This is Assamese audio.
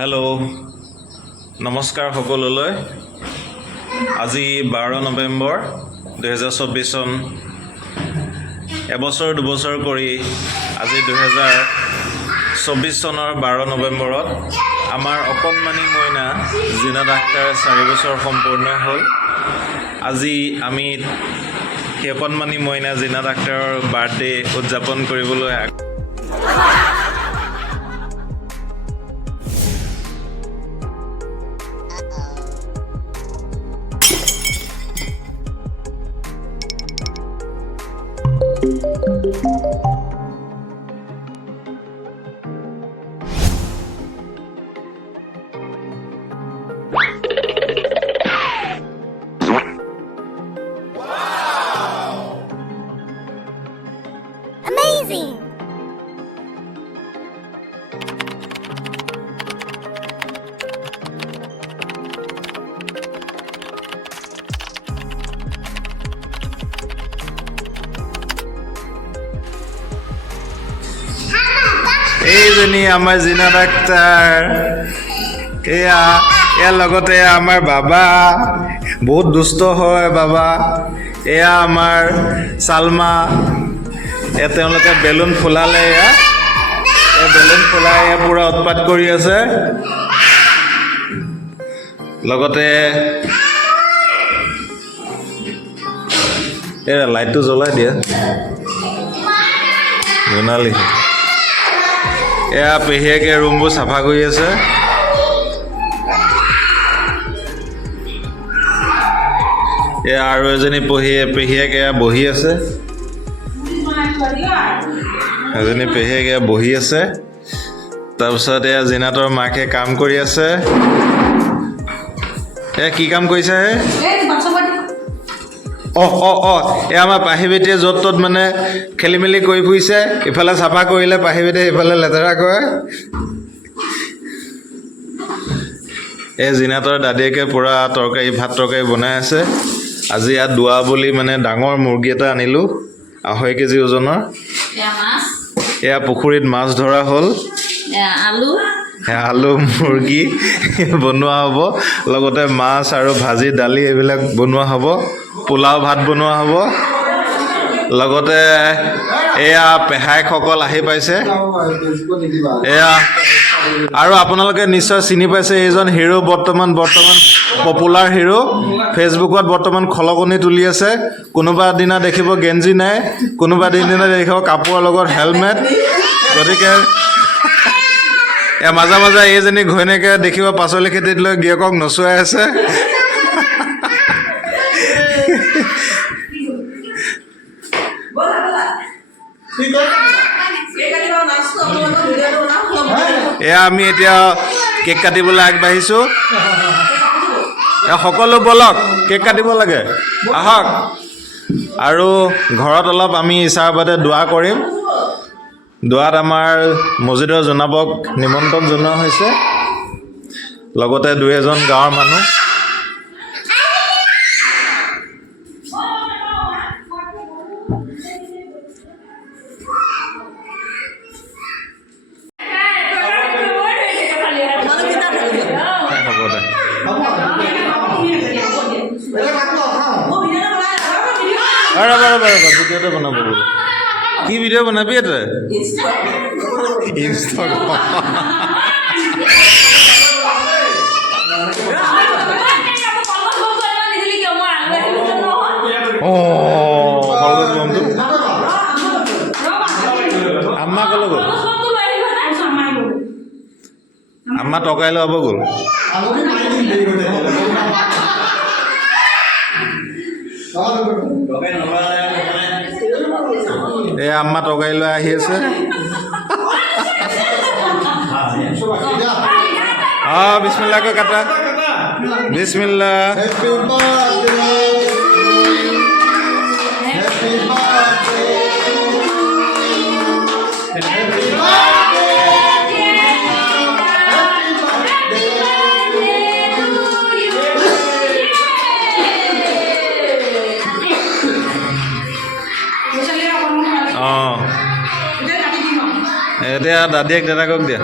হেল্ল', নমস্কাৰ সকলোলৈ। আজি 12 নৱেম্বৰ 2024 চন। এবছৰ দুবছৰ কৰি আজি 2024 চনৰ 12 নৱেম্বৰত আমাৰ অকণমানি মইনা জিনাত আক্তাৰ 4 বছৰ সম্পূৰ্ণ হ'ল। আজি আমি সেই অকণমানি মইনা জিনাত আক্তাৰৰ বাৰ্থডে উদযাপন কৰিবলৈ Amazing! এইজনী আমাৰ জিনাত আক্তাৰ। এয়া লগতে আমাৰ বাবা, বহুত দুষ্ট হয় বাবা। এয়া আমাৰ চালমা। তেওঁলোকে বেলুন ফুলালে, বেলুন ফুলাই পুৰা উৎপাত কৰি আছে। লগতে লাইটটো জ্বলাই দিয়া জোনালী। এয়া পেহীয়েকে ৰুমবোৰ চাফা কৰি আছে। এয়া আৰু এজনী পেহীয়েক এয়া বহি আছে। এজনী পেহীয়েক এয়া বহি আছে। তাৰপিছত এয়া জিনাতৰ মাকে কাম কৰি আছে। এয়া কি কাম কৰিছে হে? এয়া আমাৰ পাহি বেটিয়ে য'ত ত'ত মানে খেলি মেলি কৰি ফুৰিছে। ইফালে চাফা কৰিলে পাহি বেটিয়ে ইফালে লেতেৰা কৰে। এই জিনাতৰ দাদীয়েকে পূৰা ভাত তৰকাৰী বনাই আছে। আজি ইয়াত দোৱা বুলি মানে ডাঙৰ মুৰ্গী এটা আনিলোঁ, 2.5 কেজি ওজনৰ। এয়া পুখুৰীত মাছ ধৰা হ'ল। আলু মুৰ্গী বনোৱা হ'ব, লগতে মাছ আৰু ভাজি দালি এইবিলাক বনোৱা হ'ব। পোলাও ভাত বনোৱা হ'ব। লগতে এয়া পেহাইকসকল আহি পাইছে। এয়া আৰু আপোনালোকে নিশ্চয় চিনি পাইছে এইজন হিৰো, বৰ্তমান পপুলাৰ হিৰো। ফেচবুকত বৰ্তমান খলকনি তুলি আছে। কোনোবা দিনা দেখিব গেঞ্জি নাই, কোনোবা দিনা দেখিব কাপোৰৰ লগত হেলমেট। গতিকে মাজে মাজে এইজনী ঘৈণীয়েকে দেখিব পাচলি খেতিত লৈ গিৰিয়েকক নচুৱাই আছে। এয়া আমি এতিয়া কেক কাটিবলৈ আগবাঢ়িছোঁ। সকলো বলক, কেক কাটিব লাগে, আহক। আৰু ঘৰত অলপ আমি ঈশ্বৰৰ বাদে দোৱা কৰিম। দোৱাত আমাৰ মছজিদৰ জনাবক নিমন্ত্ৰণ জনোৱা হৈছে, লগতে 2-এজন গাঁৱৰ মানুহ। ভিডিঅ'টো বনাব। কি ভিডিঅ' বনাবি তই? ইনষ্টাগ্ৰাম। আম্মা ক'লৈ গ'ল? আম্মা টকাই ল'ব গ'ল। এই আম্মা তৰকাৰী লৈ আহি আছে। বিছমিল্লাহকৈ কাটা। বিছমিল্লাহ। এতিয়া দাদিয়েক দাদাকক দিয়া।